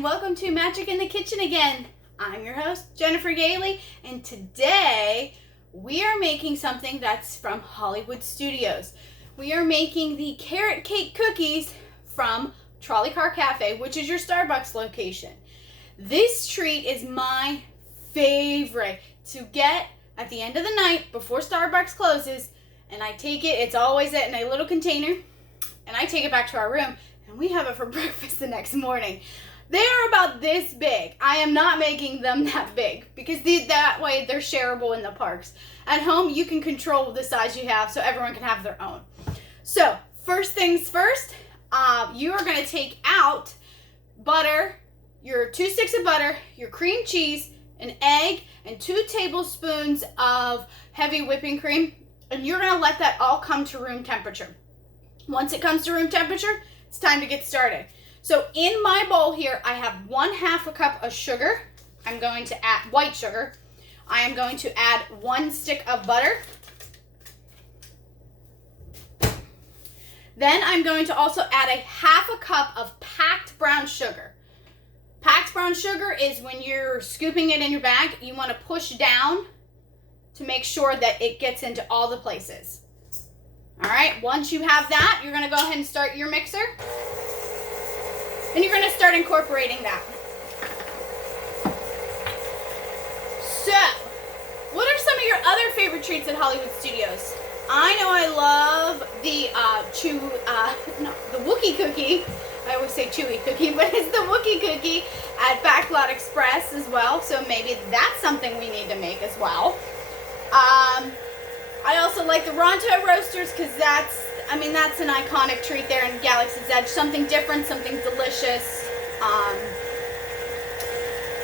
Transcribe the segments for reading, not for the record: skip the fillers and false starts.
and welcome to Magic in the Kitchen again. I'm your host, Jennifer Gailey, and today we are making something that's from Hollywood Studios. We are making the carrot cake cookies from Trolley Car Cafe, which is your Starbucks location. This treat is my favorite to get at the end of the night before Starbucks closes, and I take it, it's always in a little container, and I take it back to our room, and we have it for breakfast the next morning. They are about this big. I am not making them that big because that way they're shareable in the parks. At home, you can control the size you have so everyone can have their own. So, first things first, you are going to take out butter, your 2 sticks of butter, your cream cheese, an egg, and 2 tablespoons of heavy whipping cream, and you're going to let that all come to room temperature. Once it comes to room temperature, it's time to get started. So in my bowl here, I have 1/2 a cup of sugar. I'm going to add white sugar. I am going to add 1 stick of butter. Then I'm going to also add 1/2 a cup of packed brown sugar. Packed brown sugar is when you're scooping it in your bag, you want to push down to make sure that it gets into all the places. All right, once you have that, you're going to go ahead and start your mixer. And you're going to start incorporating that. So, what are some of your other favorite treats at Hollywood Studios? I know I love the Wookiee cookie. I always say Chewy cookie, but it's the Wookiee cookie at Backlot Express as well. So maybe that's something we need to make as well. I also like the Ronto roasters because that's an iconic treat there in Galaxy's Edge. Something different, something delicious.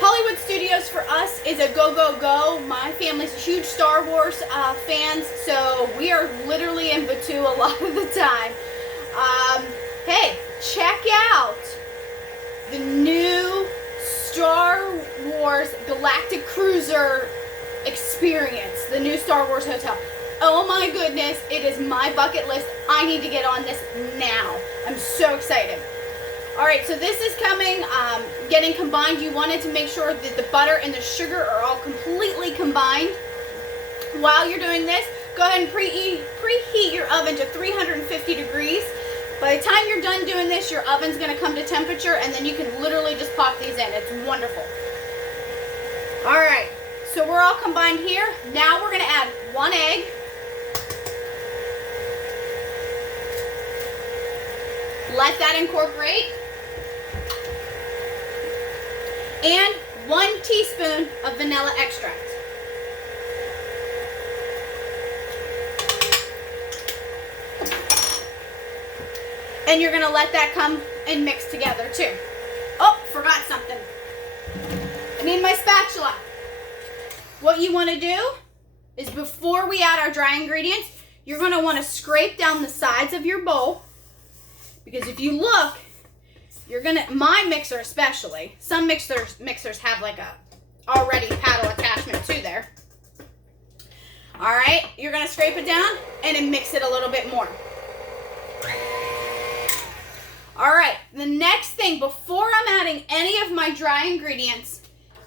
Hollywood Studios for us is a go, go, go. My family's huge Star Wars fans, so we are literally in Batuu a lot of the time. Hey, check out the new Star Wars Galactic Cruiser experience, the new Star Wars hotel. Oh my goodness, it is my bucket list. I need to get on this now. I'm so excited. All right, so this is coming, getting combined. You wanted to make sure that the butter and the sugar are all completely combined. While you're doing this, go ahead and preheat your oven to 350 degrees. By the time you're done doing this, your oven's gonna come to temperature, and then you can literally just pop these in. It's wonderful. All right, so we're all combined here. Now we're gonna add 1 egg. Let that incorporate. And 1 teaspoon of vanilla extract. And you're going to let that come and mix together too. Oh, forgot something. I need my spatula. What you want to do is before we add our dry ingredients, you're going to want to scrape down the sides of your bowl. Because if you look, my mixer especially, some mixers have like a already paddle attachment to there. All right, you're gonna scrape it down and then mix it a little bit more. All right, the next thing, before I'm adding any of my dry ingredients,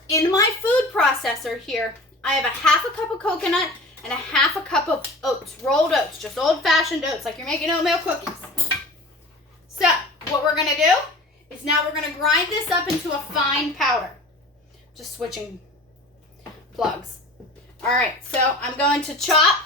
in my food processor here, I have 1/2 a cup of coconut and 1/2 a cup of oats, rolled oats, just old-fashioned oats, like you're making oatmeal cookies. So, what we're going to do is now we're going to grind this up into a fine powder. Just switching plugs. All right, so I'm going to chop.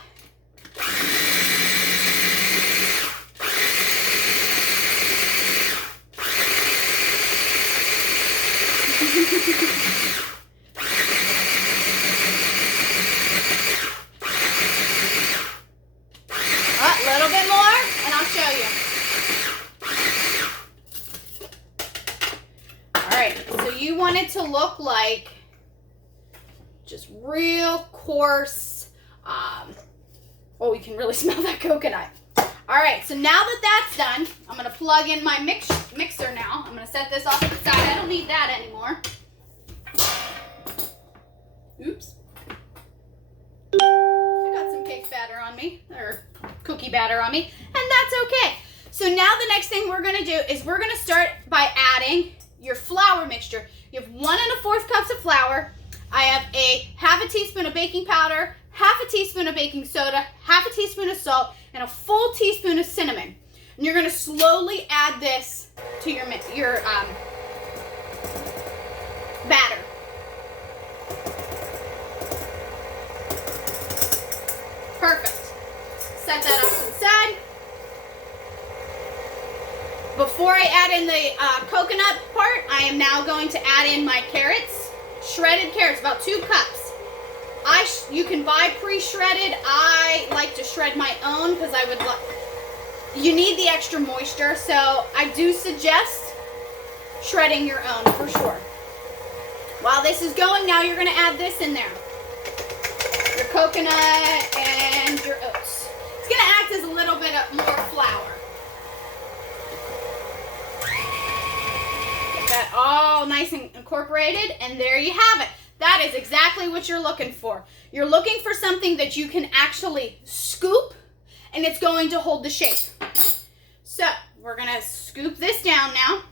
A little bit more, and I'll show you. So you want it to look like just real coarse. Oh, you can really smell that coconut. All right, so now that that's done, I'm going to plug in my mixer now. I'm going to set this off to the side. I don't need that anymore. Oops. I got some cake batter on me, or cookie batter on me, and that's okay. So now the next thing we're going to do is we're going to start by adding your flour mixture. You have 1 1/4 cups of flour. I have a 1/2 teaspoon of baking powder, 1/2 teaspoon of baking soda, 1/2 teaspoon of salt, and a full teaspoon of cinnamon. And you're gonna slowly add this to your batter. Perfect. Set that up to the side. Before I add in the coconut part, I am now going to add in my carrots. Shredded carrots, about 2 cups. You can buy pre-shredded. I like to shred my own because you need the extra moisture, so I do suggest shredding your own for sure. While this is going, now you're going to add this in there. Your coconut and your oats. It's going to act as a little bit more flour. Get that all nice and incorporated, and there you have it. That is exactly what you're looking for. You're looking for something that you can actually scoop, and it's going to hold the shape. So we're going to scoop this down now.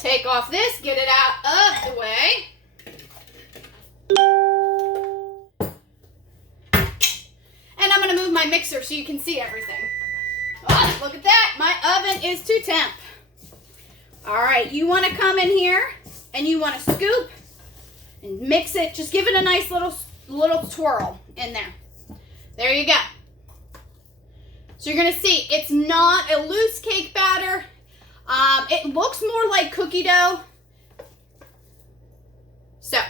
Take off this, get it out of the way. And I'm going to move my mixer so you can see everything. Oh, look at that. My oven is to temp. All right, you want to come in here and you want to scoop and mix it. Just give it a nice little twirl in there. There you go. So you're going to see it's not a loose cake batter. It looks more like cookie dough. So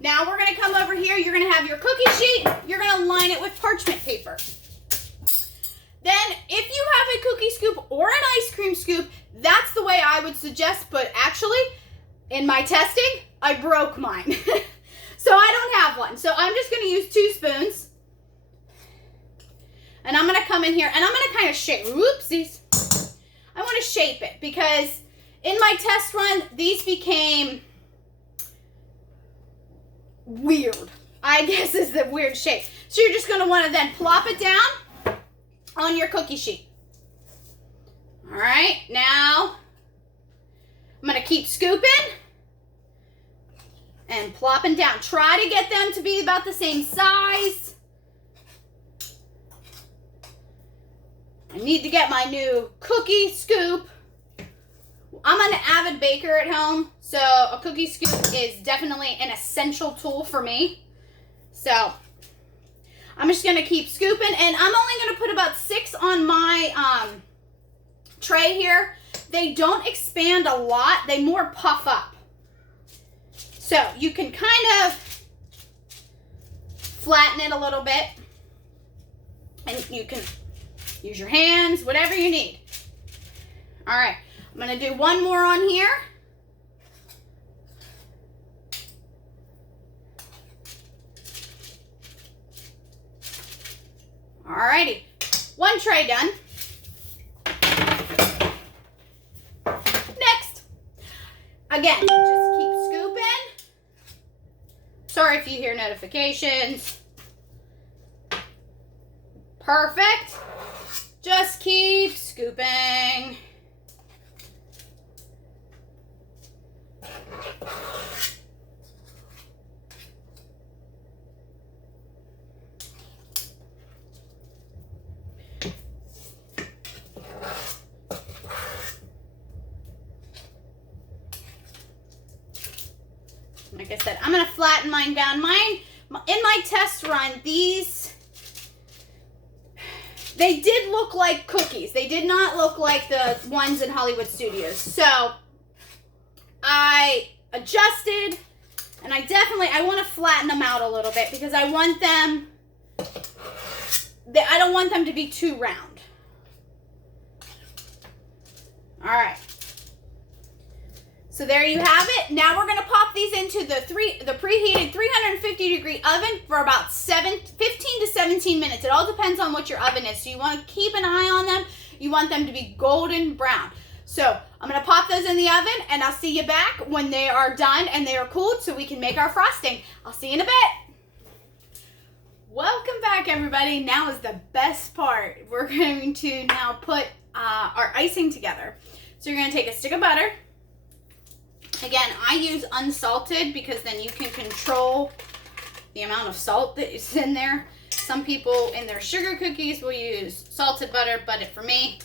now we're going to come over here. You're going to have your cookie sheet. You're going to line it with parchment paper. Then if you have a cookie scoop or an ice cream scoop, that's the way I would suggest. But actually, in my testing, I broke mine. So I don't have one. So I'm just going to use 2 spoons. And I'm going to come in here and I'm going to kind of shape. Whoopsies. I want to shape it because in my test run, these became weird. I guess is the weird shape. So you're just going to want to then plop it down on your cookie sheet. All right, now I'm going to keep scooping and plopping down. Try to get them to be about the same size. I need to get my new cookie scoop. I'm an avid baker at home, so a cookie scoop is definitely an essential tool for me. So I'm just going to keep scooping, and I'm only going to put about 6 on my tray here. They don't expand a lot. They more puff up. So you can kind of flatten it a little bit, and you can use your hands, whatever you need. All right, I'm going to do one more on here. All righty, one tray done. Next, again, just keep scooping. Sorry if you hear notifications. Perfect. Just keep scooping. Like I said, I'm going to flatten mine down. In my test run, they did look like cookies. They did not look like the ones in Hollywood Studios. So I adjusted, and I want to flatten them out a little bit because I don't want them to be too round. All right. So there you have it. Now we're going to pop these into the preheated 350-degree oven for about 15 to 17 minutes. It all depends on what your oven is. So you want to keep an eye on them. You want them to be golden brown. So I'm going to pop those in the oven, and I'll see you back when they are done and they are cooled so we can make our frosting. I'll see you in a bit. Welcome back, everybody. Now is the best part. We're going to now put our icing together. So you're going to take a stick of butter. Again, I use unsalted because then you can control the amount of salt that is in there. Some people in their sugar cookies will use salted butter, but for me,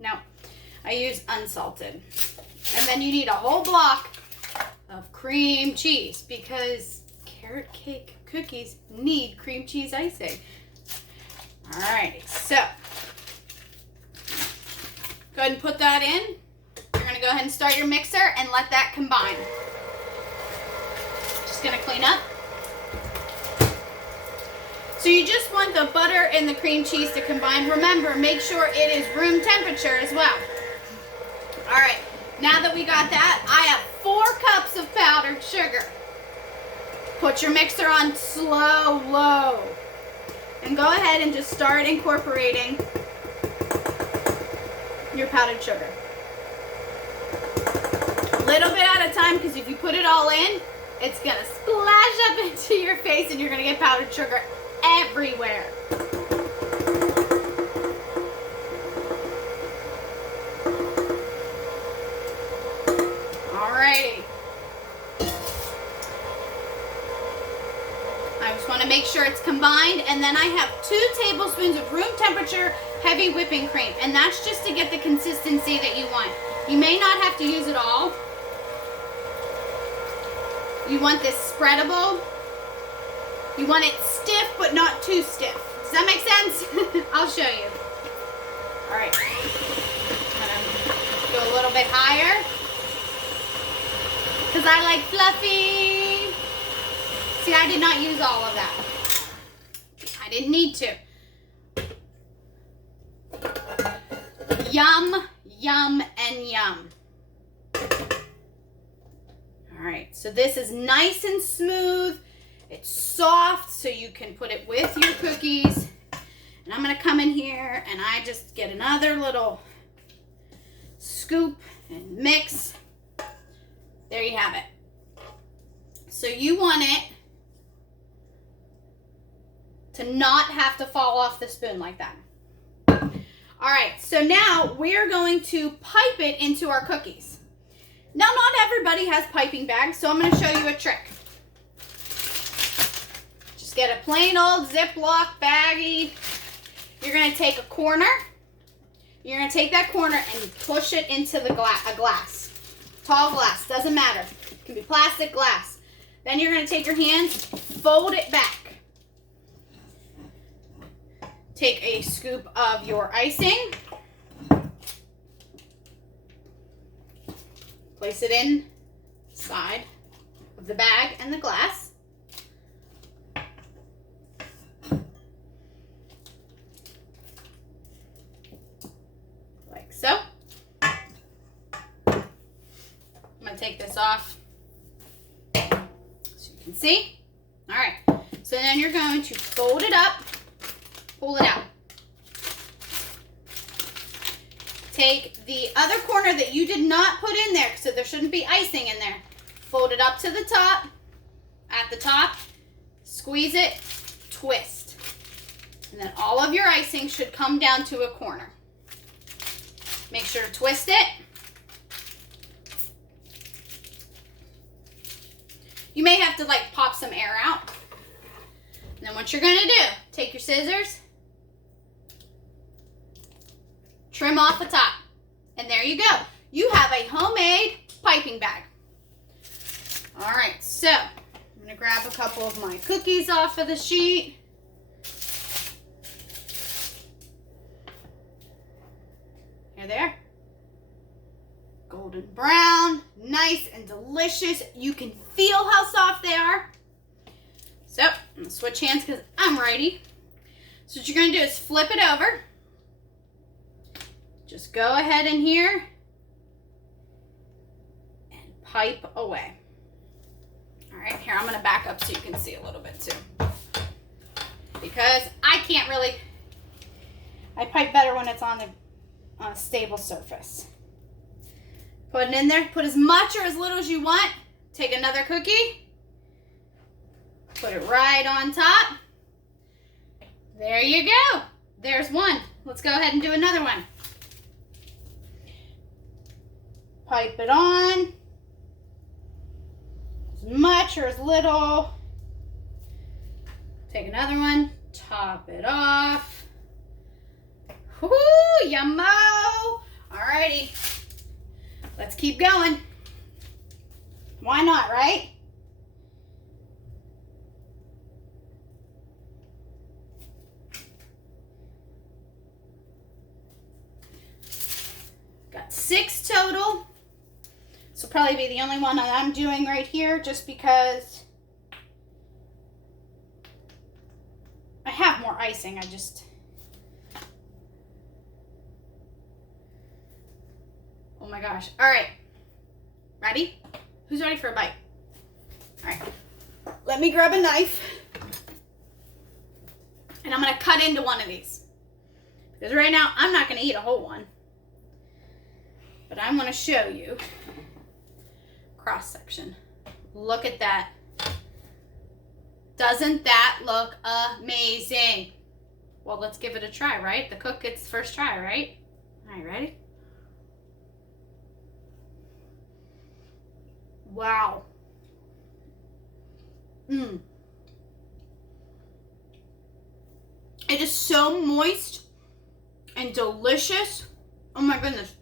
no, I use unsalted. And then you need a whole block of cream cheese because carrot cake cookies need cream cheese icing. Alrighty, so go ahead and put that in. You're gonna go ahead and start your mixer and let that combine. Just gonna clean up. So you just want the butter and the cream cheese to combine. Remember, make sure it is room temperature as well. All right, now that we got that, I have 4 cups of powdered sugar. Put your mixer on low, and go ahead and just start incorporating your powdered sugar. A little bit at a time, because if you put it all in, it's gonna splash up into your face and you're gonna get powdered sugar everywhere. Alrighty. I just want to make sure it's combined, and then I have 2 tablespoons of room temperature heavy whipping cream, and that's just to get the consistency that you want. You may not have to use it all. You want this spreadable. You want it stiff, but not too stiff. Does that make sense? I'll show you. All right. I'm gonna go a little bit higher because I like fluffy. See, I did not use all of that. I didn't need to. Yum, yum, and yum. All right, so this is nice and smooth. It's soft, so you can put it with your cookies. And I'm gonna come in here and I just get another little scoop and mix. There you have it. So you want it to not have to fall off the spoon like that. All right, so now we're going to pipe it into our cookies. Now, not everybody has piping bags, so I'm going to show you a trick. Just get a plain old Ziploc baggie. You're going to take a corner. You're going to take that corner and push it into the glass. Tall glass, doesn't matter. It can be plastic, glass. Then you're going to take your hands, fold it back. Take a scoop of your icing. Place it inside of the bag and the glass. Like so. I'm going to take this off so you can see. All right. So then you're going to fold it up, pull it out. Take the other corner that you did not put in there, so there shouldn't be icing in there. Fold it up to the top. At the top, squeeze it, twist. And then all of your icing should come down to a corner. Make sure to twist it. You may have to like pop some air out. And then what you're gonna do, take your scissors, trim off the top, and there you go. You have a homemade piping bag. All right, so I'm gonna grab a couple of my cookies off of the sheet. Here they are. Golden brown, nice and delicious. You can feel how soft they are. So I'm gonna switch hands because I'm righty. So what you're gonna do is flip it over. Just go ahead in here and pipe away. All right, here I'm gonna back up so you can see a little bit too. Because I can't really, I pipe better when it's on a stable surface. Put it in there, put as much or as little as you want. Take another cookie, put it right on top. There you go. There's one. Let's go ahead and do another one. pipe it on. As much or as little. Take another one, top it off. Whoo, yummo! Alrighty, let's keep going. Why not, right? Got 6 total. This will probably be the only one that I'm doing right here just because I have more icing. Oh my gosh. All right. Ready? Who's ready for a bite? All right. Let me grab a knife. And I'm going to cut into one of these. Because right now, I'm not going to eat a whole one. But I want to show you cross section. Look at that. Doesn't that look amazing? Well, let's give it a try, right? The cook gets first try, right? All right, ready? Wow. It is so moist and delicious. Oh my goodness.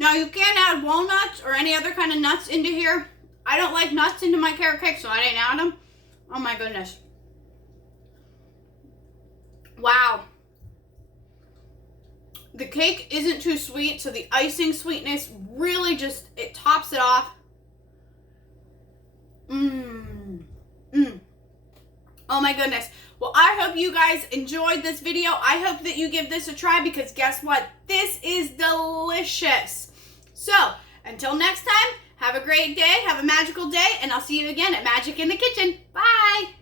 Now you can't add walnuts or any other kind of nuts into here. I don't like nuts into my carrot cake, so I didn't add them. Oh my goodness. Wow. The cake isn't too sweet, so the icing sweetness really just, it tops it off. Oh my goodness. Well, I hope you guys enjoyed this video. I hope that you give this a try because guess what? This is delicious. So, until next time, have a great day, have a magical day, and I'll see you again at Magic in the Kitchen. Bye!